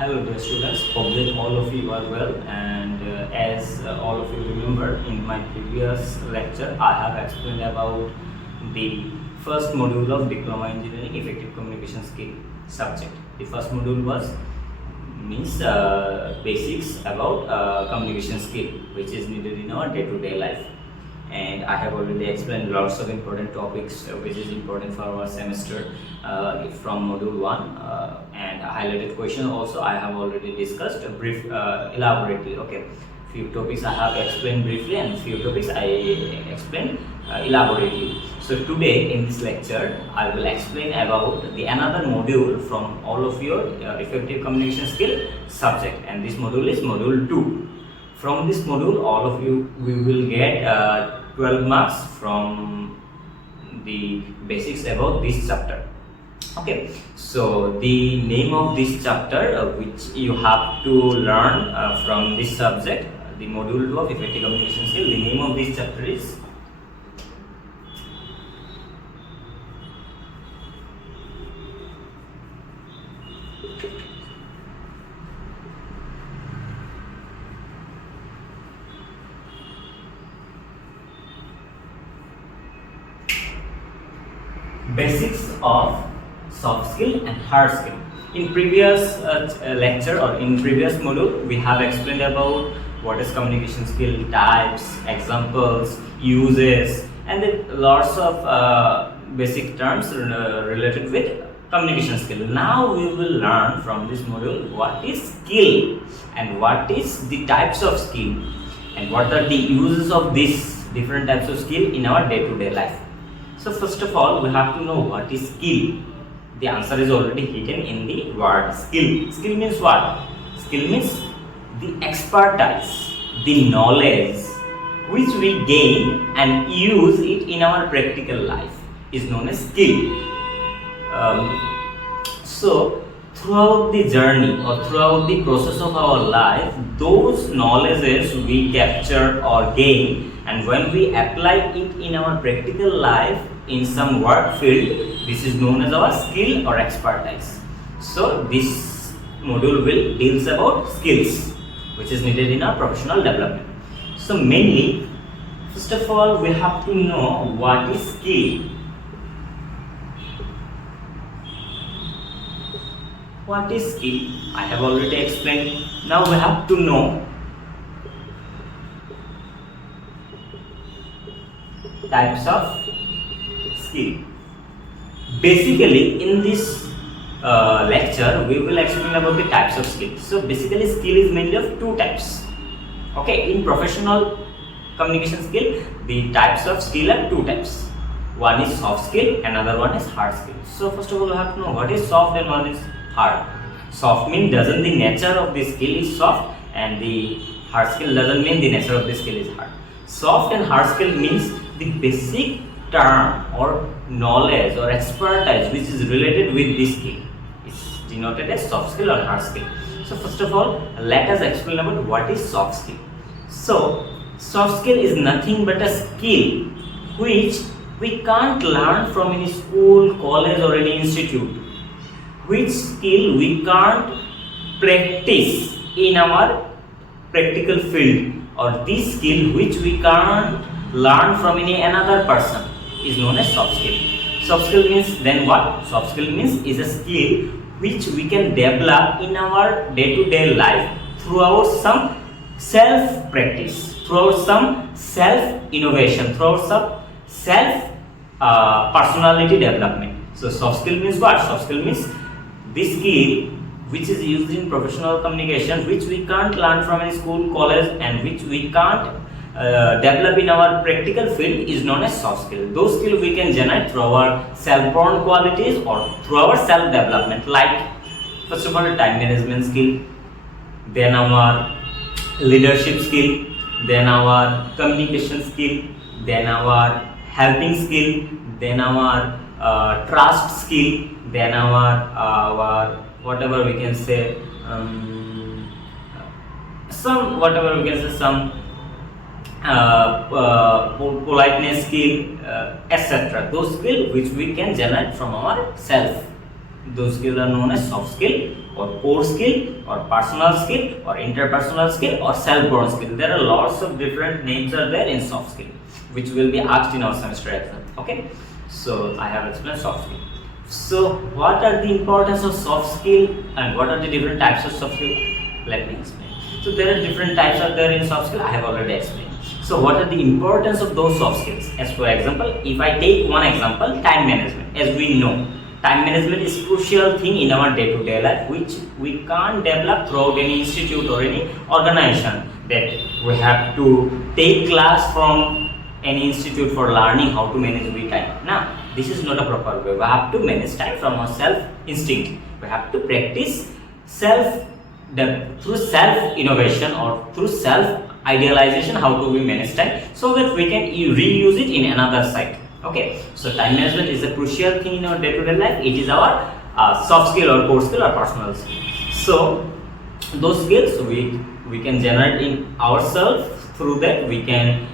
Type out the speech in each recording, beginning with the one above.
Hello dear students, hope that all of you are well, and as all of you remember, in my previous lecture I have explained about the first module of Diploma Engineering Effective Communication Skill subject. The first module was means basics about communication skill which is needed in our day-to-day life, and I have already explained lots of important topics which is important for our semester from module 1, and highlighted question also I have already discussed brief elaborately. Okay, few topics I have explained briefly and few topics I explained elaborately. So today in this lecture I will explain about the another module from all of your effective communication skill subject, and this module is module 2. From this module all of you we will get 12 marks from the basics about this chapter. Okay, so the name of this chapter which you have to learn from this subject, the module 2 of effective communication skill, the name of this chapter is basics of soft skill and hard skill. In previous lecture or in previous module we have explained about what is communication skill, types, examples, uses, and then lots of basic terms related with communication skill. Now we will learn from this module what is skill and what is the types of skill and what are the uses of these different types of skill in our day-to-day life. So first of all, we have to know what is skill. The answer is already hidden in the word skill. Skill means what? Skill means the expertise, the knowledge which we gain and use it in our practical life is known as skill. So throughout the journey or throughout the process of our life, those knowledges we capture or gain, and when we apply it in our practical life in some work field, this is known as our skill or expertise. So this module will deals about skills which is needed in our professional development. So mainly, first of all, we have to know what is skill. What is skill? I have already explained. Now we have to know types of skill. Basically in this lecture we will explain about the types of skill. So basically skill is mainly of two types. Okay, in professional communication skill the types of skill are two types. One is soft skill, another one is hard skill. So first of all we have to know what is soft and what is hard. Soft means doesn't the nature of the skill is soft, and the hard skill doesn't mean the nature of the skill is hard. Soft and hard skill means the basic term or knowledge or expertise which is related with this skill is denoted as soft skill or hard skill. So first of all, let us explain about what is soft skill. So soft skill is nothing but a skill which we can't learn from any school, college or any institute, which skill we can't practice in our practical field, or this skill which we can't learn from any another person is known as soft skill. Soft skill means then what? Soft skill means is a skill which we can develop in our day-to-day life throughout some self practice, throughout some self innovation, throughout some self personality development. So soft skill means what? Soft skill means this skill which is used in professional communication, which we can't learn from any school, college, and which we can't develop in our practical field is known as soft skill. Those skills we can generate through our self-born qualities or through our self-development, like first of all time management skill, then our leadership skill, then our communication skill, then our helping skill, then our trust skill, then our whatever we can say some politeness skill, etc. Those skills which we can generate from our self. Those skills are known as soft skill or core skill or personal skill or interpersonal skill or self-born skill. There are lots of different names are there in soft skill, which will be asked in our semester exam. Okay, so I have explained soft skill. So what are the importance of soft skill and what are the different types of soft skill? Let me explain. So there are different types are there in soft skill. I have already explained. So what are the importance of those soft skills? As for example, if I take one example, time management. As we know, time management is crucial thing in our day-to-day life, which we can't develop throughout any institute or any organization. That we have to take class from any institute for learning how to manage the time. Now, this is not a proper way. We have to manage time from our self instinct. We have to practice through self innovation or through self idealization how to we manage time, so that we can reuse it in another site. Okay, so time management is a crucial thing in our day-to-day life. It is our soft skill or core skill or personal skill. So those skills we can generate in ourselves. Through that we can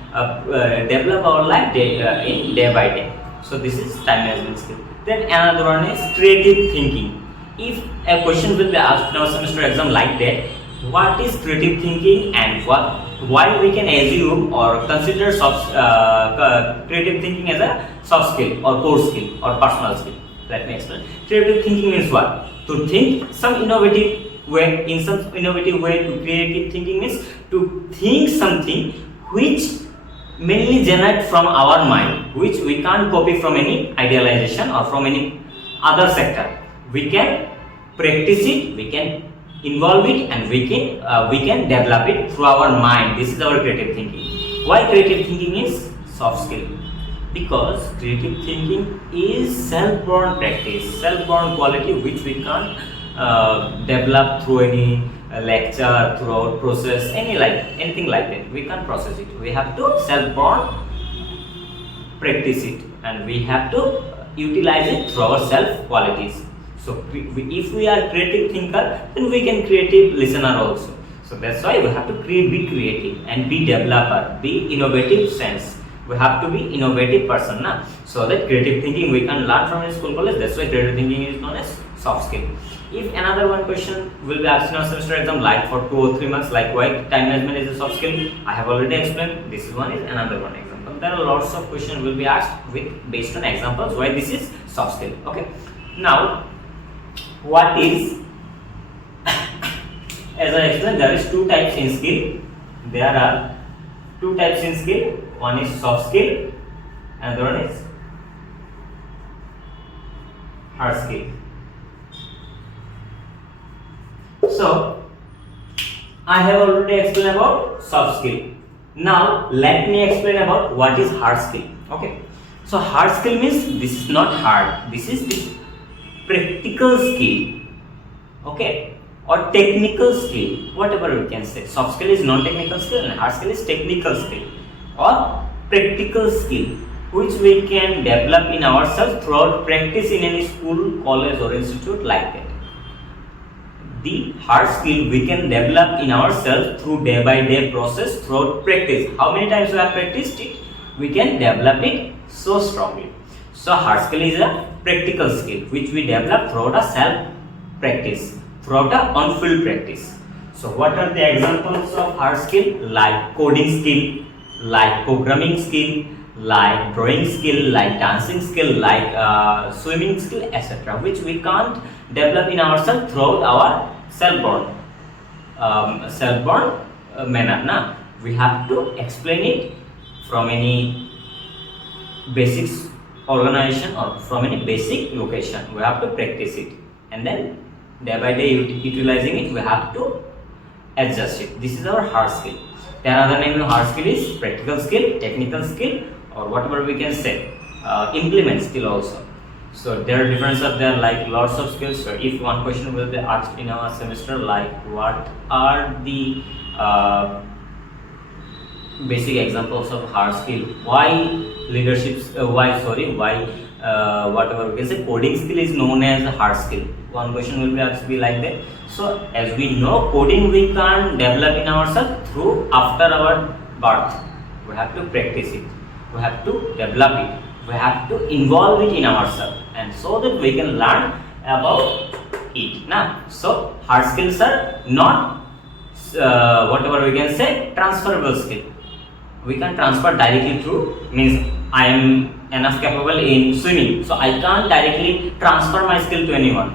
develop our life day by day. So this is time management skill. Then another one is creative thinking. If a question will be asked in our semester exam like that, what is creative thinking and why we can assume or consider creative thinking as a soft skill or core skill or personal skill? Let me explain. Creative thinking means what? To think some innovative way. In some innovative way, to creative thinking means to think something which mainly generate from our mind, which we can't copy from any idealization or from any other sector. We can practice it, we can involve it, and we can develop it through our mind. This is our creative thinking. Why creative thinking is soft skill? Because creative thinking is self-born practice, self-born quality which we can't develop through any lecture, through our process, anything like that. We can't process it. We have to self-born practice it, and we have to utilize it through our self qualities. So if we are creative thinker, then we can creative listener also. So that's why we have to be creative and be developer, be innovative sense. We have to be innovative person now. So that creative thinking we can learn from a school college. That's why creative thinking is known as soft skill. If another one question will be asked in our semester exam, like for 2 or 3 months, like why time management is a soft skill, I have already explained. This one is another one example. There are lots of questions will be asked based on examples why this is soft skill. Okay. Now, what is as I explained, there is 2 types in skill. There are 2 types in skill. One is soft skill, another one is hard skill. So I have already explained about soft skill. Now let me explain about what is hard skill. Okay. So hard skill means this is not hard. This is the practical skill. Okay. Or technical skill, whatever we can say. Soft skill is non-technical skill and hard skill is technical skill or practical skill, which we can develop in ourselves throughout practice in any school, college or institute like that. The hard skill we can develop in ourselves through day by day process throughout practice. How many times we have practiced it, we can develop it so strongly. So hard skill is a practical skill which we develop throughout a self practice, throughout a on-field practice. So what are the examples of hard skill? Like coding skill, like programming skill, like drawing skill, like dancing skill, like swimming skill, etc., which we can't develop in ourselves throughout our self-born manner. Now we have to explain it from any basics organization or from any basic location. We have to practice it, and then day by day utilizing it, we have to adjust it. This is our hard skill. The another name of hard skill is practical skill, technical skill, or whatever we can say, implement skill also. So there are differences of there, like lots of skills. So if one question will be asked in our semester, like what are the basic examples of hard skill? Why whatever we can say, coding skill is known as a hard skill. One question will be asked be like that. So as we know, coding we can't develop in ourselves through after our birth. We have to practice it. We have to develop it. We have to involve it in ourselves, and so that we can learn about it. Now, so hard skills are not whatever we can say transferable skill. We can transfer directly through, means I am enough capable in swimming, so I can't directly transfer my skill to anyone.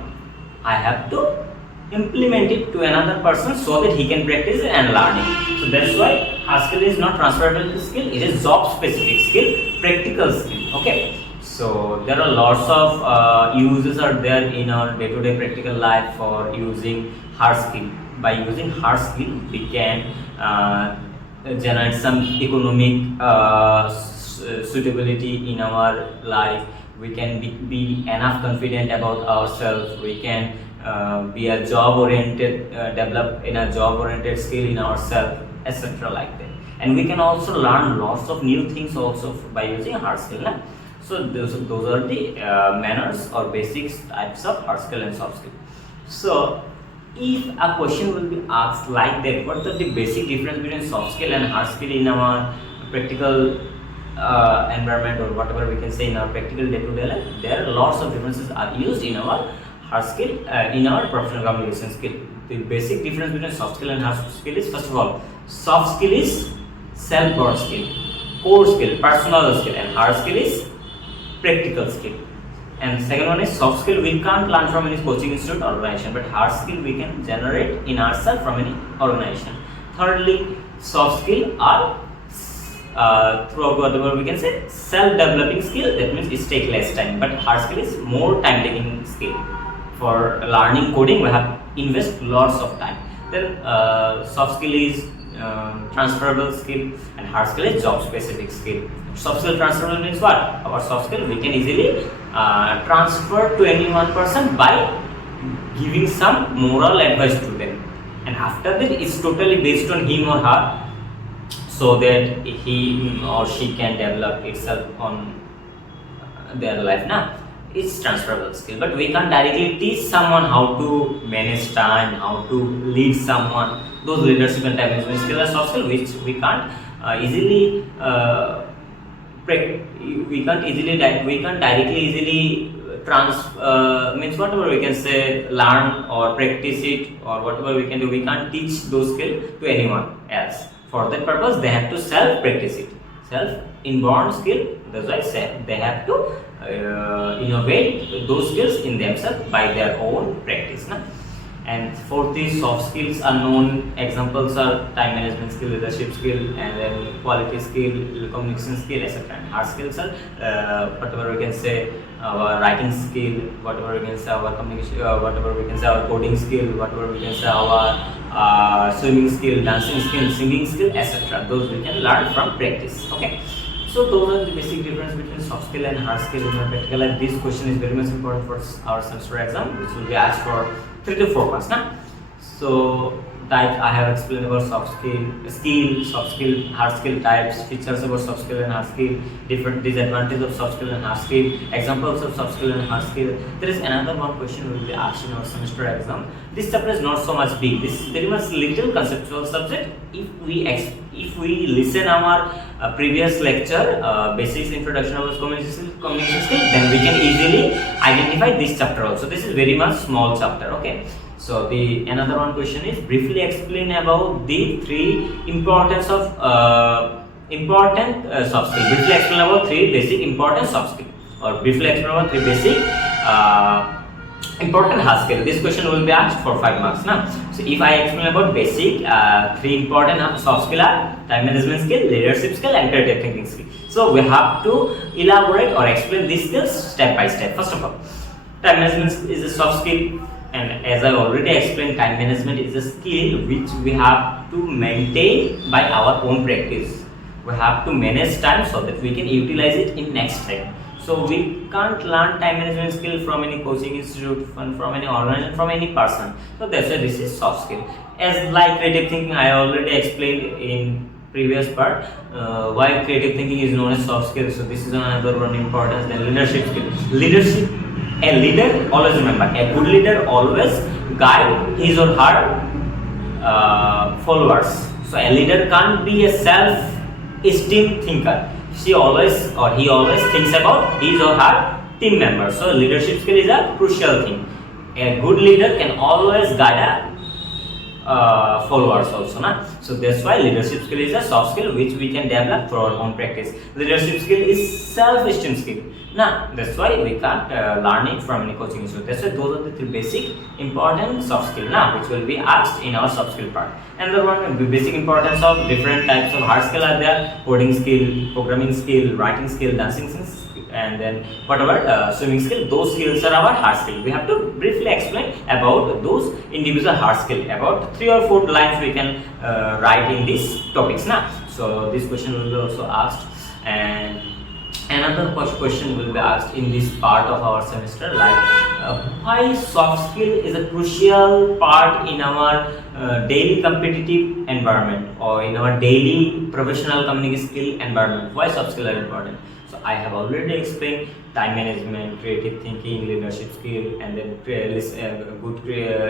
I have to implement it to another person so that he can practice and learn it. So that's why hard skill is not transferable skill, it is job specific skill, practical skill. Okay, so there are lots of uses are there in our day-to-day practical life for using hard skill. By using hard skill, we can generate some economic suitability in our life. We can be enough confident about ourselves. We can be a job oriented, develop in a job oriented skill in ourselves, etc. like that. And we can also learn lots of new things also by using hard skill. Na? So those are the manners or basic types of hard skill and soft skill. So if a question will be asked like that, what are the basic difference between soft skill and hard skill in our practical environment, or whatever we can say in our practical day-to-day life, there are lots of differences are used in our hard skill, in our professional communication skill. The basic difference between soft skill and hard skill is, first of all, soft skill is self-taught skill, core skill, personal skill, and hard skill is practical skill. And second one is soft skill we can't learn from any coaching institute or organization, but hard skill we can generate in ourselves from any organization. Thirdly, soft skill are throughout whatever we can say self-developing skill, that means it takes less time, but hard skill is more time-taking skill. For learning coding, we have invest lots of time. Then soft skill is transferable skill, and hard skill is job specific skill. Soft skill transferable means what? Our soft skill we can easily transfer to any one person by giving some moral advice to them, and after that it's totally based on him or her, so that he or she can develop itself on their life. Now it's transferable skill, but we can't directly teach someone how to manage time, how to lead someone. Those leadership and time management skills are soft skill which we can't easily we can't directly easily means whatever we can say learn or practice it, or whatever we can do, we can't teach those skills to anyone else. For that purpose they have to self practice it, self inborn skill. That's why they have to innovate those skills in themselves by their own practice. Na? And fourth is soft skills are known examples are time management skill, leadership skill, and then quality skill, communication skill, etc. And hard skills are whatever we can say our writing skill, whatever we can say our communication, whatever we can say our coding skill, whatever we can say our swimming skill, dancing skill, singing skill, etc. Those we can learn from practice. Okay. So those are the basic difference between soft skill and hard skill in our practical life. This question is very much important for our semester exam, which will be asked for 3 to 4 months. Now, so type I have explained about soft skill, soft skill, hard skill types, features about soft skill and hard skill, different disadvantages of soft skill and hard skill, examples of soft skill and hard skill. There is another one question will be asked in our semester exam. This chapter is not so much big. This is very much little conceptual subject. If we listen our previous lecture, basics introduction of communication skill, then we can easily identify this chapter also. This is very much small chapter. Okay. So the another one question is briefly explain about the three importance of important soft skill. Briefly explain about three basic important soft skill, or briefly explain about three basic important hard skill. This question will be asked for 5 marks. Now, so if I explain about basic three important soft skill are time management skill, leadership skill, and creative thinking skill. So we have to elaborate or explain these skills step by step. First of all, time management is a soft skill. And as I already explained, time management is a skill which we have to maintain by our own practice. We have to manage time so that we can utilize it in next time. So we can't learn time management skill from any coaching institute, from any organization, from any person. So that's why this is soft skill. As like creative thinking, I already explained in previous part why creative thinking is known as soft skill. So this is another one importance. Then leadership skill. A leader, always remember, a good leader always guide his or her followers. So a leader can't be a self-esteemed thinker. She always or he always thinks about his or her team members. So leadership skill is a crucial thing. A good leader can always guide a followers also, na. So that's why leadership skill is a soft skill which we can develop through our own practice. Leadership skill is self-esteem skill, na. That's why we can't learn it from any coaching institute. That's why those are the three basic important soft skill, na, which will be asked in our soft skill part. And the one the basic importance of different types of hard skill are there: coding skill, programming skill, writing skill, dancing skill, and then whatever swimming skill. Those skills are our hard skill. We have to briefly explain about those individual hard skill. About 3 or 4 lines we can write in these topics, na. So this question will be also asked, and another question will be asked in this part of our semester, like why soft skill is a crucial part in our daily competitive environment or in our daily professional communication skill environment. Why soft skill are important? So I have already explained time management, creative thinking, leadership skill, and then good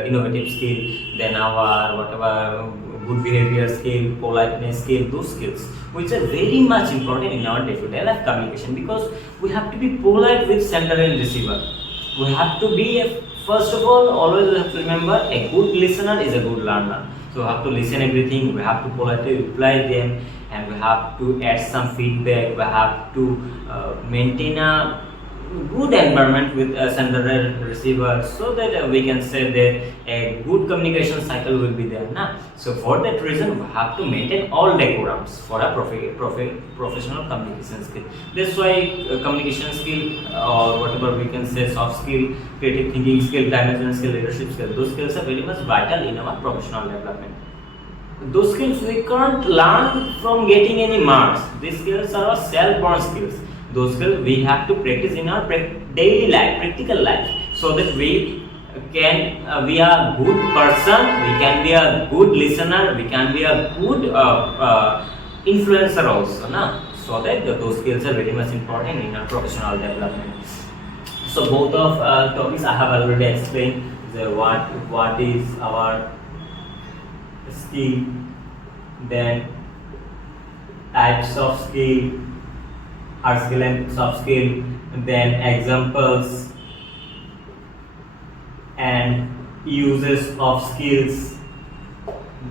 innovative skill, then our whatever good behavior skill, politeness skill, those skills which are very much important in our day-to-day life communication, because we have to be polite with sender and receiver. We have to be first of all, always we have to remember a good listener is a good learner. So we have to listen everything, we have to politely reply them, and we have to add some feedback. We have to maintain a good environment with a sender and receiver, so that we can say that a good communication cycle will be there, na. So for that reason we have to maintain all decorums for a professional communication skill. That's why communication skill, or whatever we can say soft skill, creative thinking skill, time management skill, leadership skill, those skills are very much vital in our professional development. Those skills we can't learn from getting any marks. These skills are our self-born skills. Those skills we have to practice in our daily life, practical life, so that we can be a good person, we can be a good listener, we can be a good influencer also, na? So that those skills are very much important in our professional development. So both of topics I have already explained. What is our skill, then types of skill, hard skill and soft skill, then examples and uses of skills.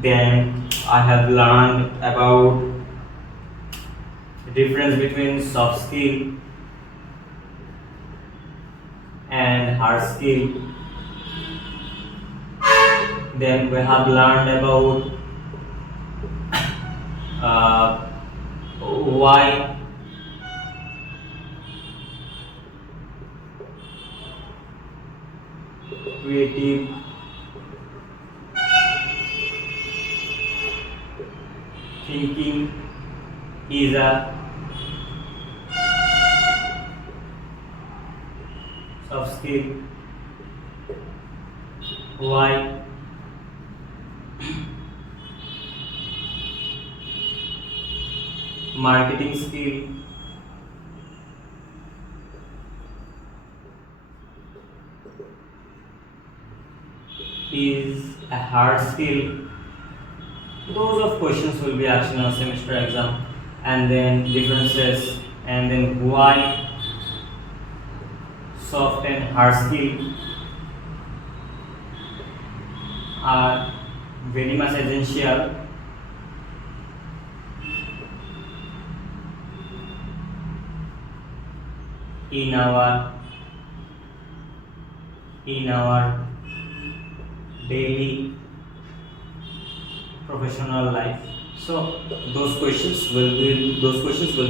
Then I have learned about the difference between soft skill and hard skill. Then we have learned about why creative thinking is a soft skill, why marketing skill is a hard skill. Those of questions will be asked in our semester exam, and then differences, and then why soft and hard skill are very much essential in our daily professional life. So those questions will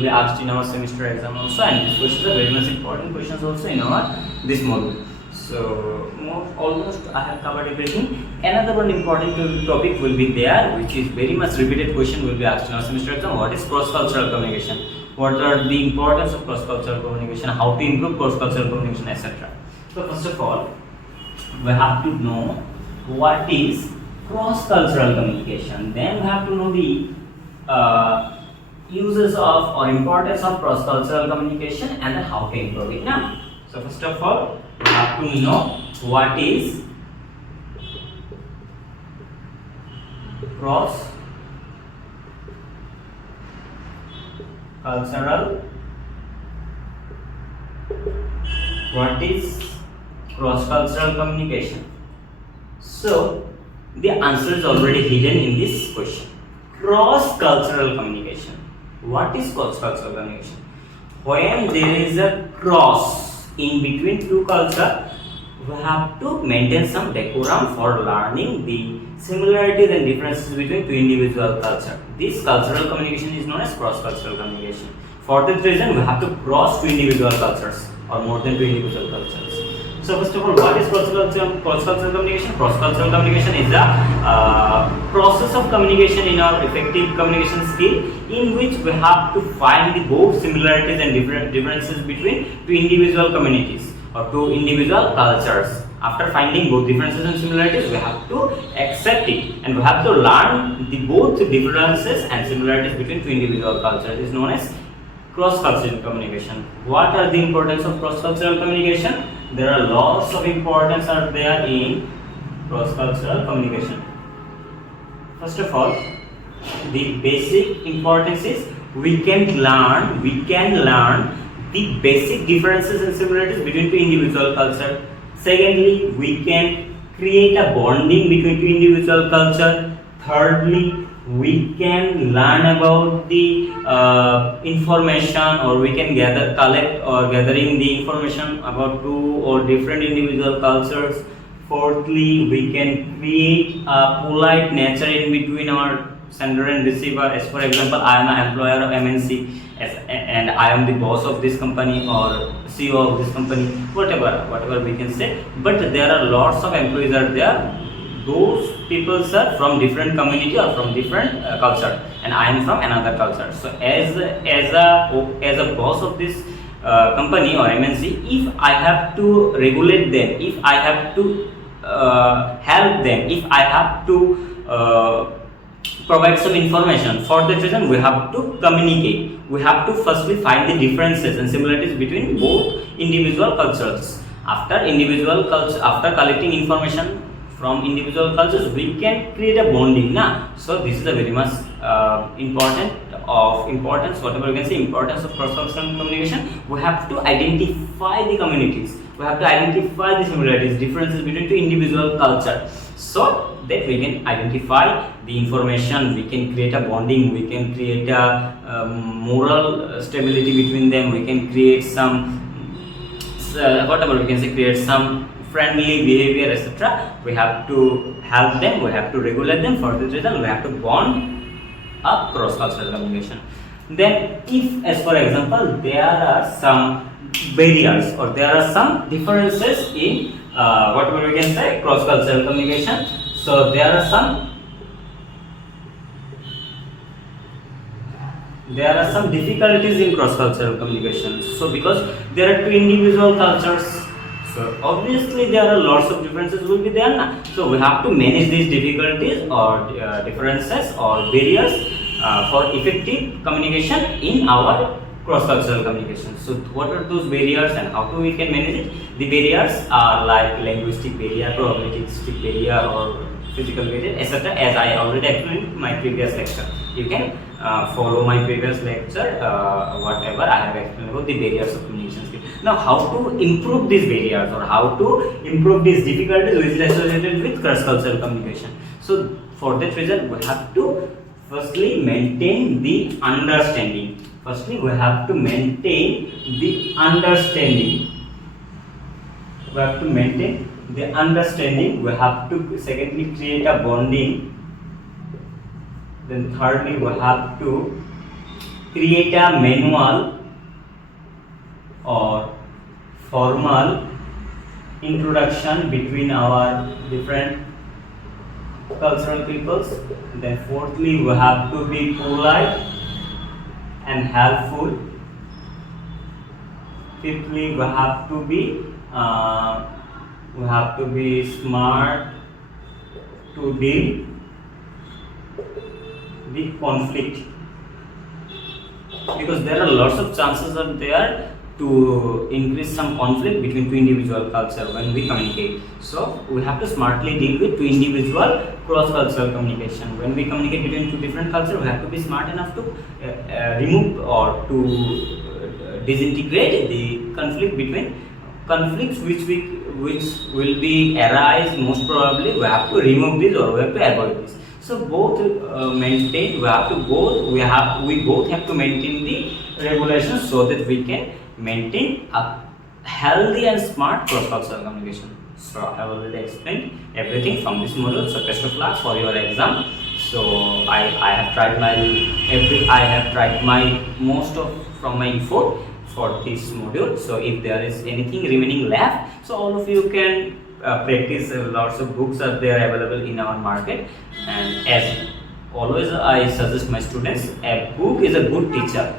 be asked in our semester exam also, and these questions are very much important questions also in our this module. So almost I have covered everything. Another one important topic will be there, which is very much repeated question will be asked in our semester exam. What is cross-cultural communication? What are the importance of cross-cultural communication? How to improve cross-cultural communication, etc. So first of all, we have to know what is cross-cultural communication. Then we have to know the uses of or importance of cross-cultural communication, and then how to improve it. Now, so first of all, we have to know what is cross-cultural cross-cultural communication? So the answer is already hidden in this question. Cross-cultural communication. What is cross-cultural communication? When there is a cross in between two cultures, we have to maintain some decorum for learning the similarities and differences between two individual cultures. This cultural communication is known as cross-cultural communication. For this reason, we have to cross two individual cultures or more than two individual cultures. So first of all, what is cross-cultural communication? Cross-cultural communication is the process of communication in our effective communication skill, in which we have to find the both similarities and differences between two individual communities or two individual cultures. After finding both differences and similarities, we have to accept it and we have to learn the both differences and similarities between two individual cultures. It is known as cross-cultural communication. What are the importance of cross-cultural communication? There are lots of importance are there in cross-cultural communication. First of all, the basic importance is we can learn the basic differences and similarities between two individual cultures. Secondly, we can create a bonding between two individual cultures. Thirdly, we can learn about the information, or we can gathering the information about two or different individual cultures. Fourthly, we can create a polite nature in between our sender and receiver. As for example, I am an employer of MNC and I am the boss of this company or CEO of this company, whatever we can say. But there are lots of employees are there. Those people are from different community or from different culture, and I am from another culture. So as a boss of this company or MNC, if I have to regulate them, if I have to help them, if I have to provide some information, for that reason we have to communicate. We have to firstly find the differences and similarities between both individual cultures. After collecting information from individual cultures, we can create a bonding. So this is a very much importance, whatever you can say, importance of cross-cultural communication. We have to identify the communities. We have to identify the similarities, differences between two individual cultures, so that we can identify the information, we can create a bonding, we can create a moral stability between them, we can create some create some friendly behavior, etc. We have to help them, we have to regulate them. For this reason, we have to bond up cross-cultural communication. Then, if, as for example, there are some barriers or there are some differences in whatever we can say cross-cultural communication. So there are some difficulties in cross-cultural communication. So because there are two individual cultures, so obviously there are lots of differences will be there. So we have to manage these difficulties or differences or barriers for effective communication in our cross-cultural communication. So what are those barriers and how we can manage it? The barriers are like linguistic barrier, probabilistic barrier, or physical barrier, etc. As I already explained in my previous lecture. You can follow my previous lecture, whatever I have explained about the barriers of communication skill. Now, how to improve these barriers or how to improve these difficulties which is associated with cross-cultural communication? So for that reason, we have to firstly maintain the understanding. We have to maintain the understanding. We have to secondly create a bonding. Then thirdly, we have to create a manual or formal introduction between our different cultural peoples. Then fourthly, we have to be polite and helpful. Fifthly, we have to be smart to deal with conflict, because there are lots of chances are there to increase some conflict between two individual culture when we communicate. So we have to smartly deal with two individual cross-cultural communication. When we communicate between two different cultures, we have to be smart enough to remove or to disintegrate the conflict between conflicts which will be arise, most probably we have to remove this or we have to avoid this. So both maintain, we both have to maintain the regulations so that we can maintain a healthy and smart cross-cultural communication. So I have already explained everything from this module. So best of luck for your exam. So I have tried my most of from my effort for this module. So if there is anything remaining left, so all of you can practice. Lots of books are there available in our market, and as always I suggest my students, a book is a good teacher,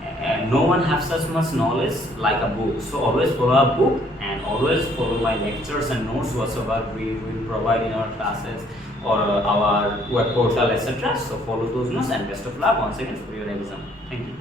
and no one has such much knowledge like a book. So always follow a book and always follow my lectures and notes whatsoever we will provide in our classes or our web portal, etc. So follow those notes, and best of luck once again for your exam. Thank you.